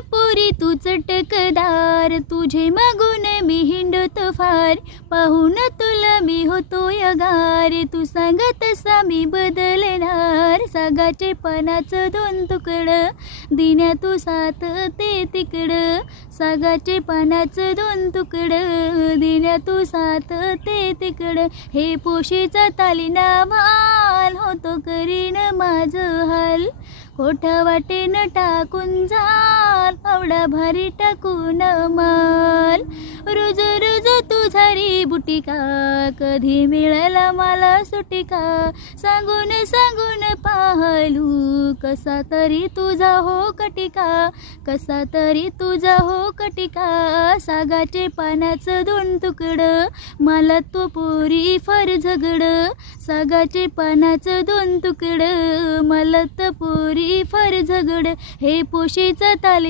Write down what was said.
पोरी तू चटकदार, तुझे मागून मी हिंडत फार, पाहून तुला मी होतो यगार, तू सांग तसा मी बदलणार. सागाचे पानाचं दोन तुकडं, दिन्या तू साथ ते तिकडं. सागाचे पानाचं दोन तुकडं, दिन्या तू साथ ते तिकडं. हे पोशीचा तालीना माल, होतो करीन माझं हाल. कोठा वाटेन टाकून जाल, आवडा भारी टाकून माल. रोज रोज तू झारी बुटिका, कधी मिळाला मला सुटिका. सांगून सांगून पाहलू, कसा तरी तुझा हो कटिका, कसा तरी तुझा हो कटिका. सागाचे पानाचं दोन तुकडं, मला तो पोरी फार झगडं. सागाचे पानाचं दोन तुकडं, मला तर पोरी फार झगड. हे पोशीचं ताली